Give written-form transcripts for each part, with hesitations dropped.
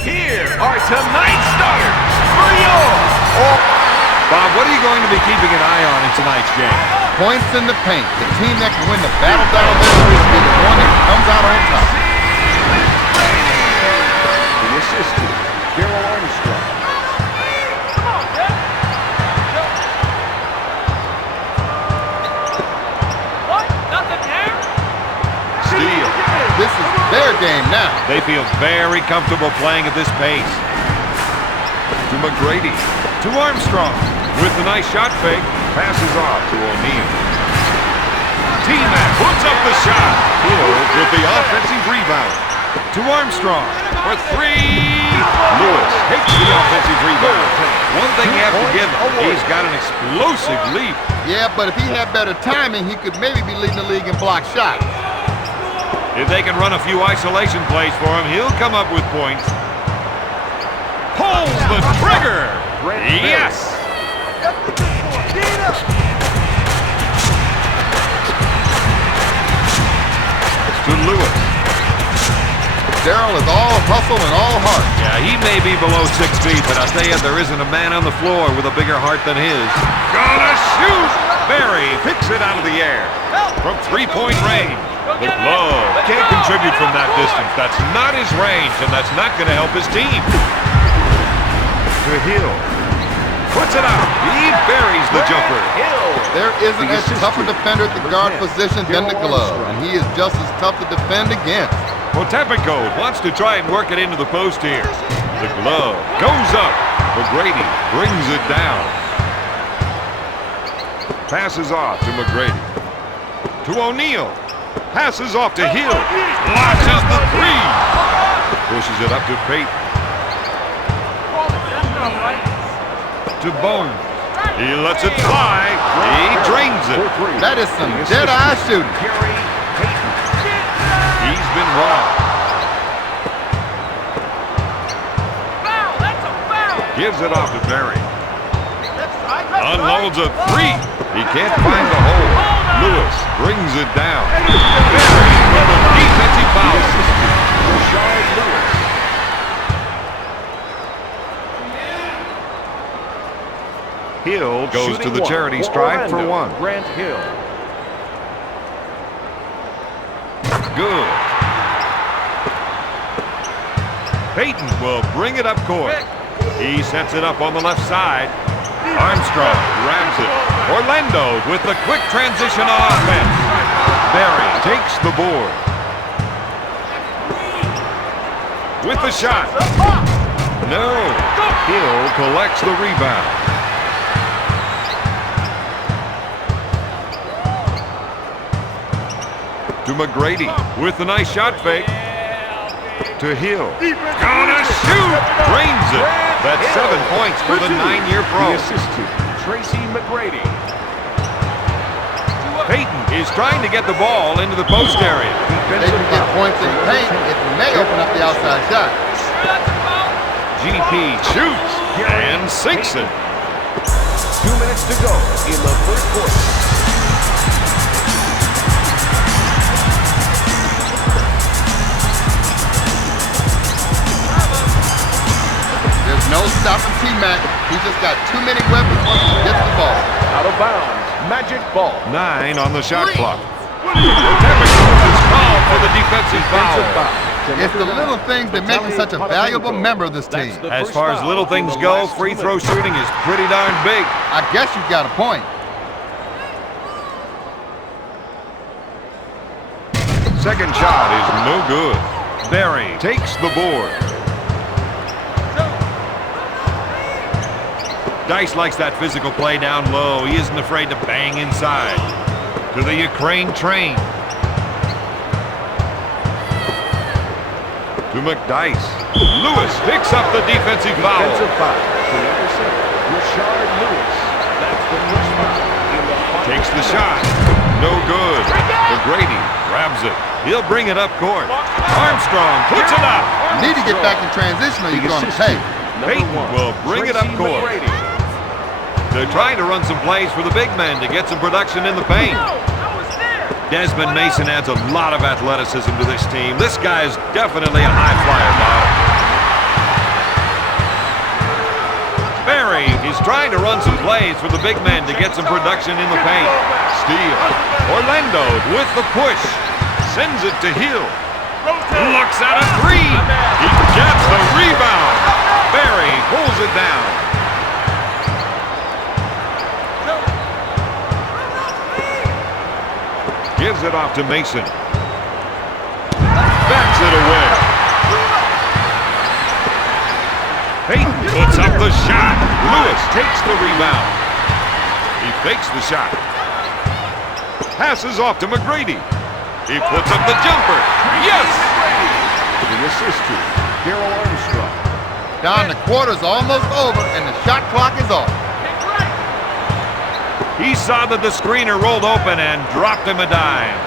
Here are tonight's starters for your... Bob, what are you going to be keeping an eye on in tonight's game? Points in the paint. The team that can win the battle down there will be the one that comes out on top. The assistant, Daryl Armstrong. Come on, Dad. What? Nothing there? Steal. This is their game now. They feel very comfortable playing at this pace. To McGrady. To Armstrong. With the nice shot fake. Passes off to O'Neal. T-Mac puts up the shot. Hill with the offensive rebound. To Armstrong for three. Lewis takes the offensive rebound. One thing you have to give him, he's got an explosive leap. Yeah, but if he had better timing, he could maybe be leading the league in block shots. If they can run a few isolation plays for him, he'll come up with points. Pulls the trigger. Yes. To Lewis. Daryl is all hustle and all heart. Yeah, he may be below 6 feet, but I'll tell you, there isn't a man on the floor with a bigger heart than his. Gonna shoot! Barry picks it out of the air. From three-point range. The glove can't contribute from that distance. That's not his range, and that's not going to help his team. To Hill. Puts it out. He buries the jumper. There isn't a tougher defender at the guard position than the glove, and he is just as tough to defend against. Potemkinko wants to try and work it into the post here. The glove goes up. McGrady brings it down. Passes off to McGrady. To O'Neal. Passes off to Hill. Launches the three. Pushes it up to Peyton. To Bones. He lets it fly. He drains it. That is some dead-eye shooting. He's been wrong. Gives it off to Barry. Unloads a three. He can't find the hole. Lewis brings it down. Barry with a defensive foul. Lewis. Hill goes to the charity stripe for one. Grant Hill. Good. Peyton will bring it up court. He sets it up on the left side. Armstrong grabs it. Orlando with the quick transition offense. Barry takes the board. With the shot. No. Hill collects the rebound. To McGrady with the nice shot fake. To Hill. Gonna shoot! Drains it. That's 7 points for the 9-year pro. The assistant, Tracy McGrady. Peyton is trying to get the ball into the post area. They can get points in the paint. It may open up the outside shot. GP shoots and sinks it. 2 minutes to go in the first quarter. No stopping T-Mac. He's just got too many weapons once he gets the ball. Out of bounds. Magic ball. 9 on the shot clock. Is called for the defensive foul. It's the little things that make him such a valuable member of this team. As far as little things go, free throw shooting is pretty darn big. I guess you've got a point. Second shot is no good. Barry takes the board. Dice likes that physical play down low. He isn't afraid to bang inside. To the Ukraine train. To McDice. Lewis picks up the defensive foul. Defensive foul to number 7, Rashard Lewis. That's the first foul. Takes the shot. No good. McGrady grabs it. He'll bring it up court. Armstrong puts it up. You need to get back in transition or you're going to pay. Peyton will bring it up court. They're trying to run some plays for the big men to get some production in the paint. Desmond Mason adds a lot of athleticism to this team. This guy is definitely a high flyer, Bob. trying to run some plays for the big men to get some production in the paint. Steal. Orlando with the push. Sends it to Hill. Looks at a three. He gets the rebound. Barry pulls it down. Gives it off to Mason. Backs it away. Payton puts up the shot. Lewis takes the rebound. He fakes the shot. Passes off to McGrady. He puts up the jumper. Yes! The assist to Darryl Armstrong. Down, the quarter's almost over, and the shot clock is off. He saw that the screener rolled open and dropped him a dime.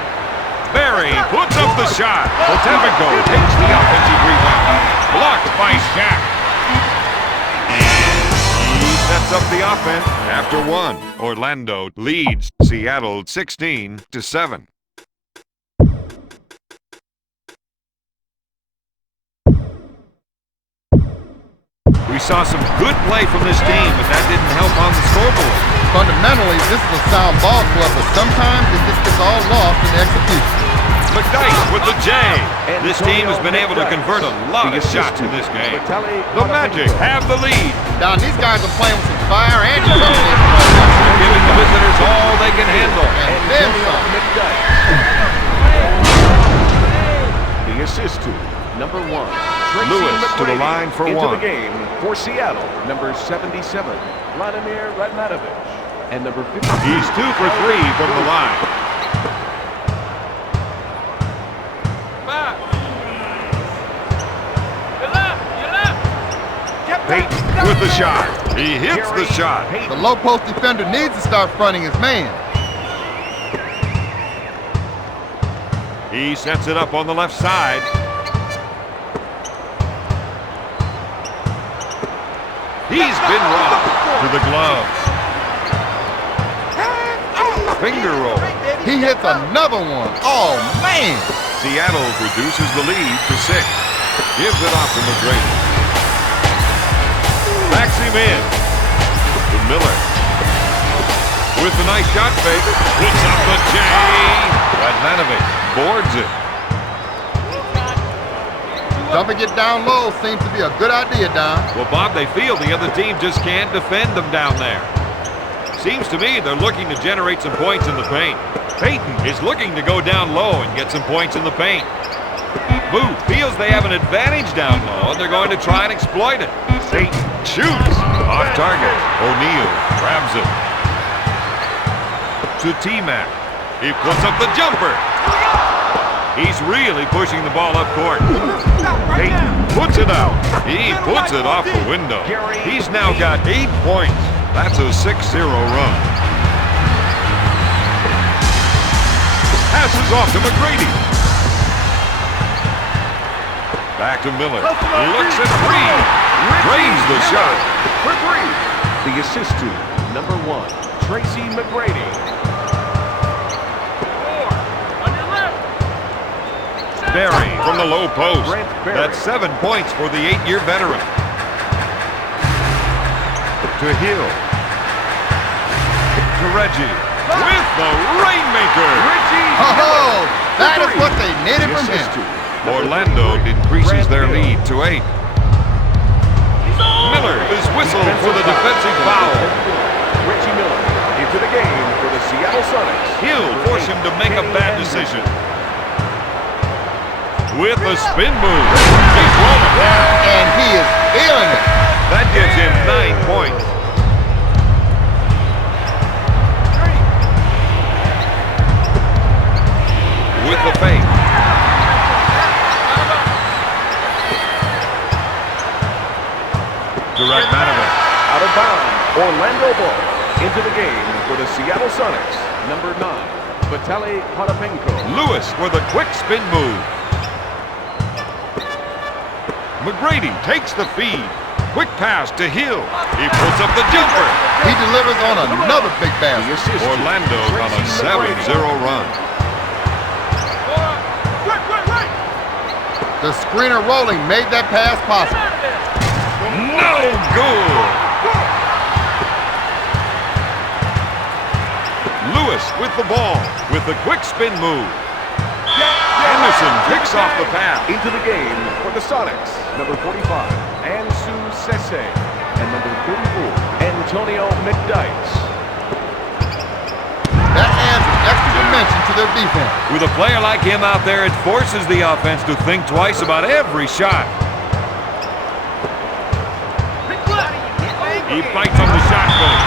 Barry puts up the shot. Potemkin takes the offensive rebound. Blocked by Shaq. He sets up the offense. After one, Orlando leads Seattle 16-7. We saw some good play from this team, but that didn't help on the scoreboard. Fundamentally, this is a sound ball club, but sometimes it just gets all lost in execution. McDyke with the J. This team has been able to convert a lot of shots in this game. The Magic have the lead. Don, these guys are playing with some fire and determination. They're giving the visitors all they can handle. And then some. The assist to number 1. Lewis to the line for into one. the game for Seattle, number 77, Vladimir Radmanovich, and number 50. He's 2 for 3 from the line. Payton with the shot. He hits the shot. The low post defender needs to start fronting his man. He sets it up on the left side. He's been robbed to the glove. Finger roll. He hits another one. Oh, man. Seattle reduces the lead to 6. Gives it off to McGrady. Backs him in. To Miller. With a nice shot fake. Puts up the J. Radmanovich boards it. Dumping it down low seems to be a good idea, Don. Well, Bob, they feel the other team just can't defend them down there. Seems to me they're looking to generate some points in the paint. Payton is looking to go down low and get some points in the paint. Booth feels they have an advantage down low, and they're going to try and exploit it. Payton shoots. Off target. O'Neal grabs it. To T-Mac. He puts up the jumper. He's really pushing the ball up court. Payton puts it out. He puts it off the window. He's now got 8 points. That's a 6-0 run. Passes off to McGrady. Back to Miller. Looks at 3. Drains the shot. For 3. The assist to number 1, Tracy McGrady. Barry from the low post. That's 7 points for the 8-year veteran. To Hill. To Reggie. With the Rainmaker. Oh, that is what they needed from him. Orlando increases their lead to 8. Miller is whistled for the defensive foul. Richie Miller into the game for the Seattle Sonics. Hill forced him to make a bad decision. With a spin move. He's rolling. And he is feeling it. That gives him 9 points. With the fake. To Radmanovich. Out of bounds, Orlando ball into the game for the Seattle Sonics. Number 9, Vitaly Potapenko. Lewis with a quick spin move. McGrady takes the feed. Quick pass to Hill. He puts up the jumper. He delivers on another big basket. Orlando on a 7-0 run. The screener rolling made that pass possible. No good. Lewis with the ball with the quick spin move. Anderson picks off the pass. Into the game for the Sonics, number 45, Ansu Sese, and number 34, Antonio McDyess. That adds an extra dimension to their defense. With a player like him out there, it forces the offense to think twice about every shot. He fights on the shot clock.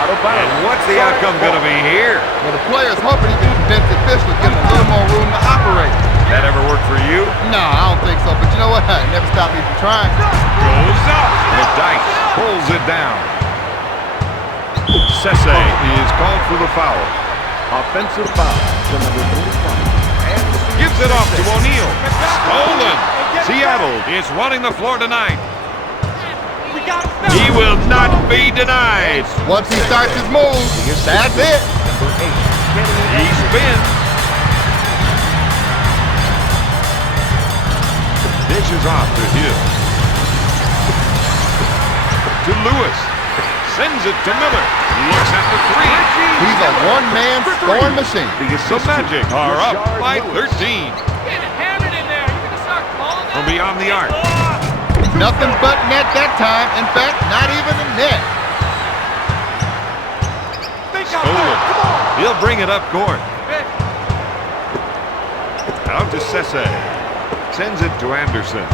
Out of bounds. And what's the outcome going to be here? Well, the player's hoping he can convince the official to give him a little more room to operate. That ever worked for you? No, I don't think so. But you know what? It never stopped me from trying. Goes up. McDyess pulls it down. Sese is called for the foul. Offensive foul to number 45. Gives it off to O'Neal. Stolen. Seattle is running the floor tonight. He will not be denied. Once he starts his move, that's it. He spins. Dishes off to Hill. To Lewis. Sends it to Miller. Looks at the three. He's a one-man scoring machine. The Magic are up by 13. From beyond the arc. Nothing but net that time. In fact, not even a net. Stolen. He'll bring it up court. Out to Sese. Sends it to Anderson.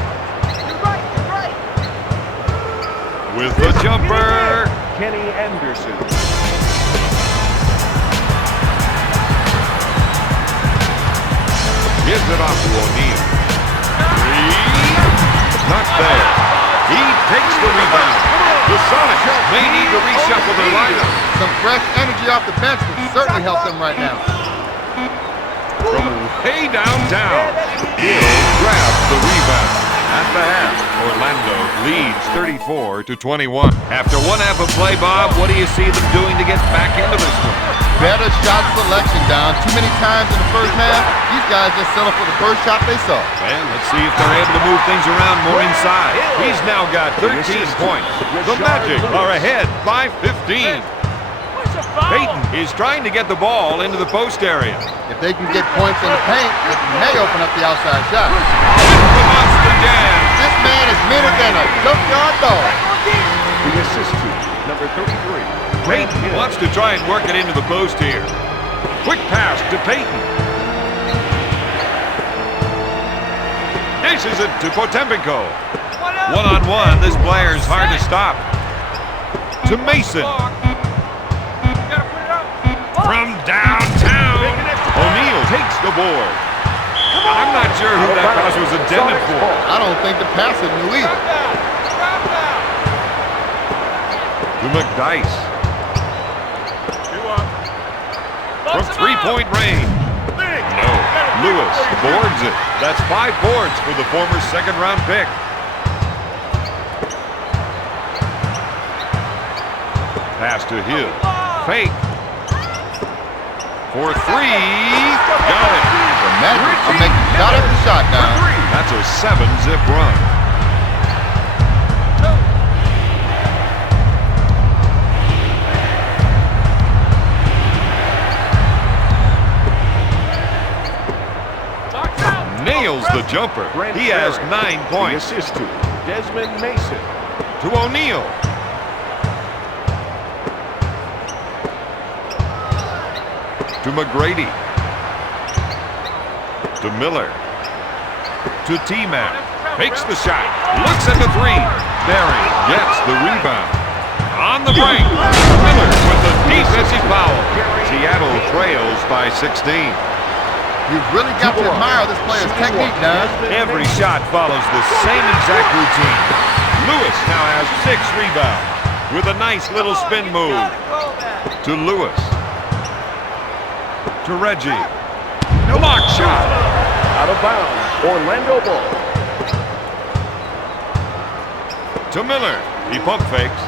With the jumper. Kenny Anderson. Gives it off to O'Neal. Not there. He takes the rebound. The Sonics may need to reshuffle their lineup. Some fresh energy off the bench would certainly help them right now. From way downtown, Hill grabs the rebound. At the half, Orlando leads 34-21. After one half of play, Bob, what do you see them doing to get back into this one? Better shot selection, Don. Too many times in the first half, these guys just settle for the first shot they saw. Well, let's see if they're able to move things around more inside. He's now got 13 points. The Magic are ahead by 15. Payton is trying to get the ball into the post area. If they can get points in the paint, it may open up the outside shot. The monster jam. This man is meaner than a junkyard dog. The assist to number 33. Payton wants to try and work it into the post here. Quick pass to Payton. Dishes it to Potemkinko. One-on-one, this player's hard to stop. To Mason. From downtown, O'Neal takes the board. I'm not sure who that pass was intended for. I don't think the passer knew either. To McDyess. From three-point range. No. Lewis boards it. That's 5 boards for the former second-round pick. Pass to Hill. Fake. For 3. Got it. The Magic are making shot after shot now. That's a 7-zip run. Nails the jumper. He has 9 points. The assist to Desmond Mason. To O'Neal. To McGrady. To Miller. To T-Mac. Makes the shot. Looks at the 3. Barry gets the rebound. On the break. Miller with the defensive foul. Seattle trails by 16. You've really got to admire this player's technique, Don. Every shot follows the same exact routine. Lewis now has 6 rebounds with a nice little spin move. To Lewis. To Reggie. Block shot. Out of bounds. Orlando ball. To Miller. He pump fakes.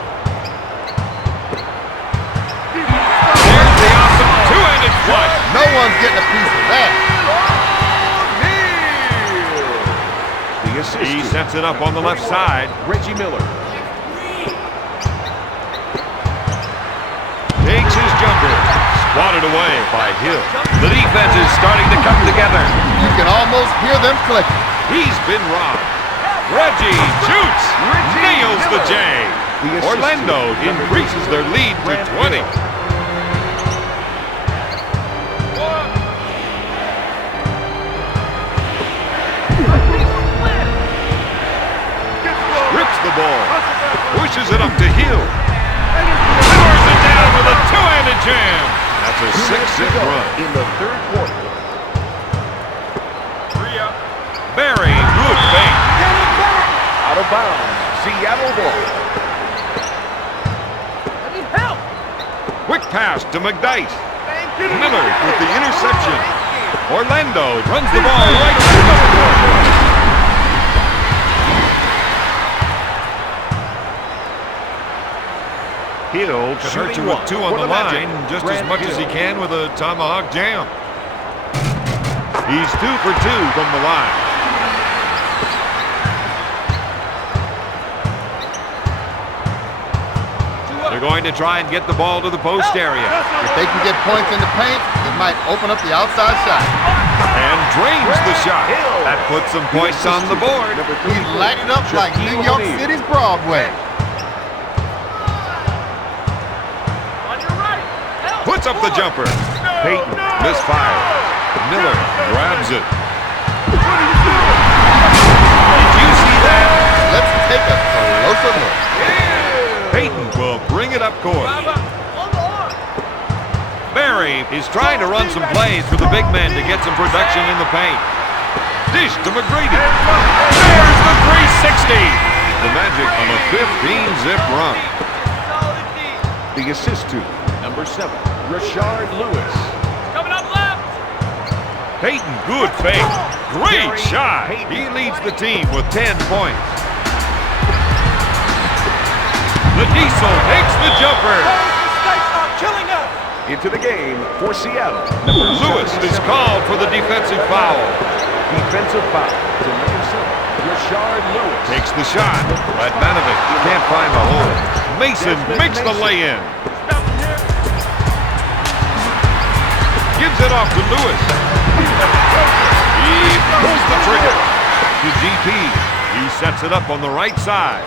There's the awesome two-handed flush. No one's getting a piece of that. He sets it up on the left side. Reggie Miller. Takes his jumper. Swatted away by Hill. The defense is starting to come together. You can almost hear them clicking. He's been robbed. Reggie shoots. Nails the J. Orlando increases their lead to 20. Rips the ball. Pushes it up to Hill. Powers it down with a two-handed jam. That's a 6-zip run. In the third quarter. Barry, good fake. Out of bounds. Seattle ball. Quick pass to McDyess. Miller with the interception. Orlando runs the ball right to the court. Hill can hurt you with 2 on the line just as much as he can with a tomahawk jam. He's 2 for 2 from the line. They're going to try and get the ball to the post area. If they can get points in the paint, it might open up the outside shot. And drains the shot. That puts some points on the board. He's lighting up like New York City's Broadway. Puts up the jumper. Payton misfires. Miller grabs it. Did you see that? Let's take a closer look. Payton will bring it up court. Barry is trying to run some plays for the big men to get some production in the paint. Dish to McGrady. There's the 360. The Magic on a 15-zip run. The assist to number 7, Rashard Lewis. Coming up left. Payton, good fake. Great shot. He leads the team with 10 points. The Diesel takes the jumper. Killing us. Into the game for Seattle. Lewis is called for the defensive foul. Defensive foul to number 7, Rashard Lewis. Takes the shot. Radmanovic can't find the hole. Mason makes the lay-in. Gives it off to Lewis. He pulls the trigger. To GP. He sets it up on the right side.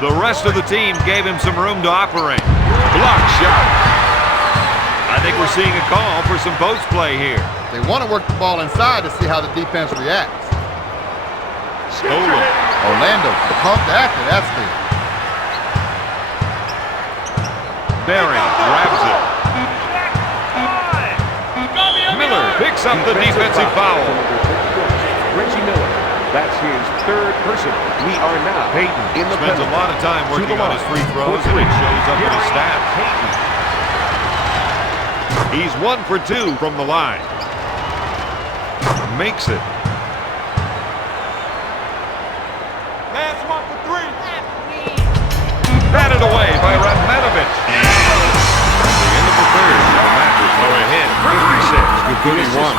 The rest of the team gave him some room to operate. Block shot. I think we're seeing a call for some post play here. They want to work the ball inside to see how the defense reacts. Stolen. Orlando pumped after that steal. Barry grabs it. Miller picks up the defensive foul. Reggie Miller. That's his 3rd personal. We are now Payton in the spends a lot of time working on his free throws, and it shows up in his stats. He's 1 for 2 from the line. Makes it. Last one for 3. Batted away by Radmanovic. At the end of the third, the Magic go ahead 56 to 31.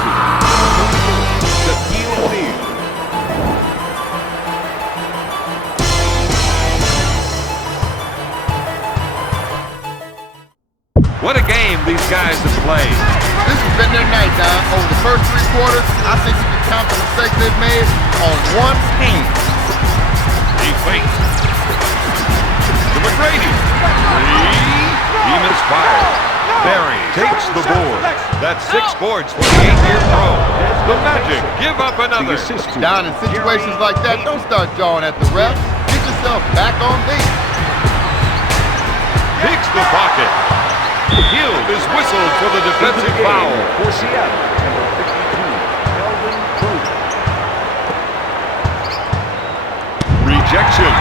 What a game these guys have played. This has been their night, Don. Over the first 3 quarters, I think you can count the mistakes they've made on one hand. He fakes. To McGrady. 3. He misfires. Barry takes the board. That's 6 boards for the 8-year pro. The Magic give up another. Down in situations like that, don't start jawing at the ref. Get yourself back on base. Picks the pocket. Hill is whistled for the defensive foul. For Seattle, number 52, Melvin Cruz. Rejection.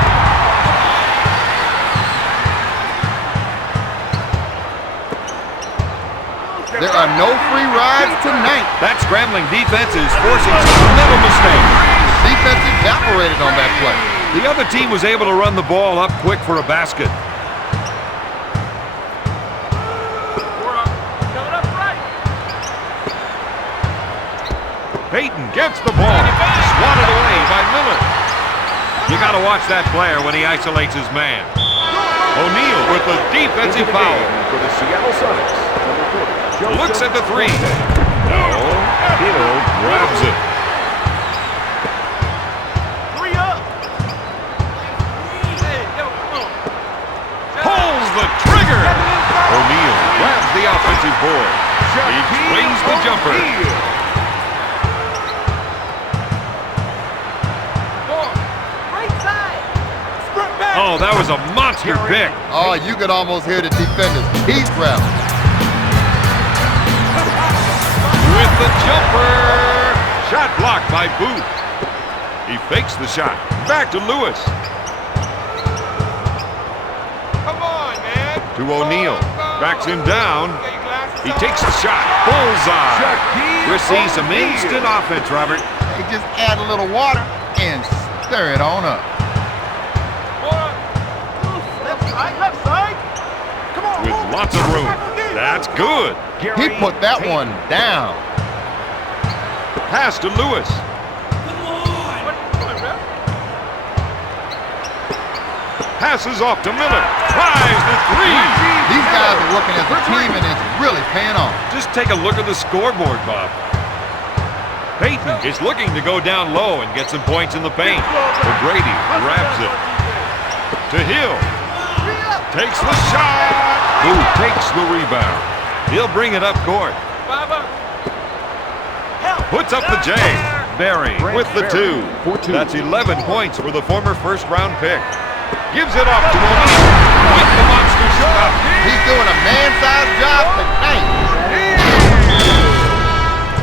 There are no free rides tonight. That scrambling defense is forcing some little mistakes. Defense evaporated on that play. The other team was able to run the ball up quick for a basket. Payton gets the ball. Swatted away by Miller. You got to watch that player when he isolates his man. O'Neal with a defensive foul. For the Seattle Sonics, number 40. Looks at the three. No, Hill grabs it. 3 up. Hey, yo, come on. Pulls the trigger. O'Neal grabs the offensive board. He swings the jumper. Oh, that was a monster pick. Oh, you could almost hear the defenders. He's grabbing. With the jumper. Shot blocked by Booth. He fakes the shot. Back to Lewis. Come on, man. To O'Neal. Backs him down. He takes the shot. Bullseye. Receives some instant offense, Robert. They just add a little water and stir it on up. Left side. Come on. With lots of room. That's good. He put that one down. Pass to Lewis. Passes off to Miller. Tries the three. These guys are working as a team, and it's really paying off. Just take a look at the scoreboard, Bob. Payton is looking to go down low and get some points in the paint. O'Grady grabs it. To Hill. Takes the shot. Who takes the rebound? He'll bring it up court. Puts up the J. Barry with the two. That's 11 points for the former first-round pick. Gives it off to O'Neal with the monster shot. He's doing a man-sized job tonight.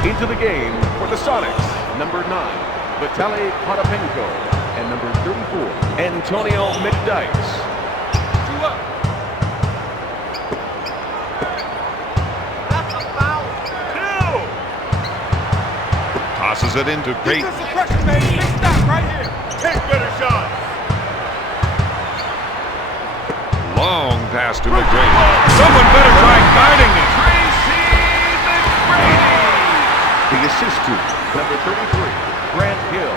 Into the game for the Sonics, number 9, Vitaly Potapenko, and number 34, Antonio McDyess. 2 up. That's a foul. 2. Tosses it into Payton. This is pressure, baby. Big stop right here. Take better shots. Long pass to McGrady. Someone better try guarding it. The assist to number 33, Grant Hill.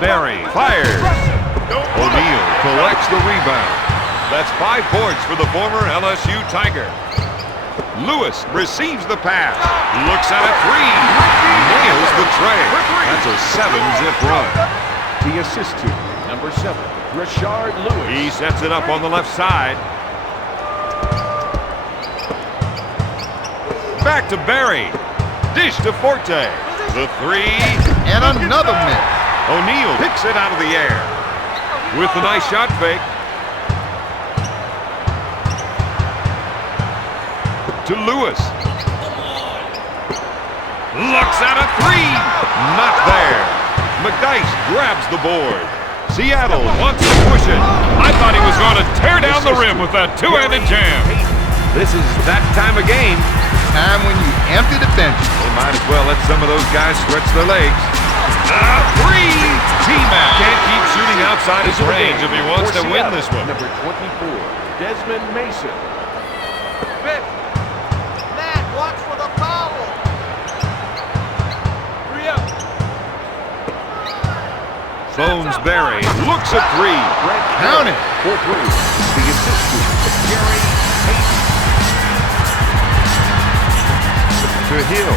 Barry fires. O'Neal collects the rebound. That's 5 points for the former LSU Tiger. Lewis receives the pass. Looks at a three. Nails the tray. That's a 7-zip run. The assist to number 7, Rashard Lewis. He sets it up on the left side. Back to Barry. Dish to Forte. The three. And another miss. O'Neal picks it out of the air. With a nice shot fake. To Lewis. Looks at a three. Not there. McDyess grabs the board. Seattle wants to push it. I thought he was going to tear down the rim with that two-handed jam. This is that time of game. Time when you empty the bench. They might as well let some of those guys stretch their legs. Three! T-Mac can't keep shooting outside his range if he wants to win this one. Number 24, Desmond Mason. Matt, watch for the foul. 3 up. Phones Barry. Looks at three. Count it. 4-3. The assist to Gary Payton. To Hill.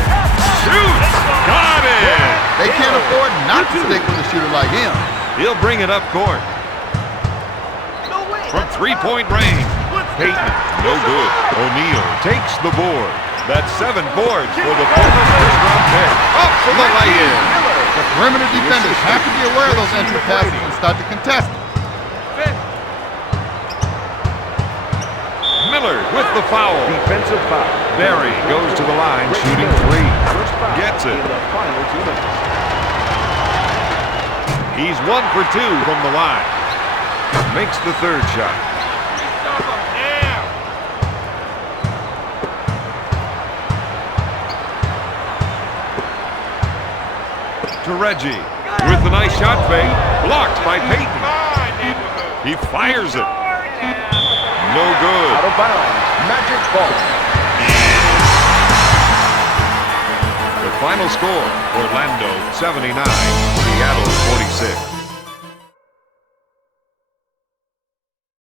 Shoot! Got it! They can't afford not to stick with a shooter like him. He'll bring it up court. No way. From three-point range. Payton, no good. O'Neal takes the board. That's 7 boards for the former first-round pick. Up for the lay-in. The perimeter defenders have to be aware of those entry passes and start to contest them. Miller with the foul. Defensive foul. Barry goes to the line, shooting three. Gets it. In the final 2 minutes. He's 1 for 2 from the line. Makes the third shot. To Reggie with a nice shot fake. Blocked by Payton. He fires it. No good. Out of bounds. Magic ball. The final score, Orlando 79, Seattle 46.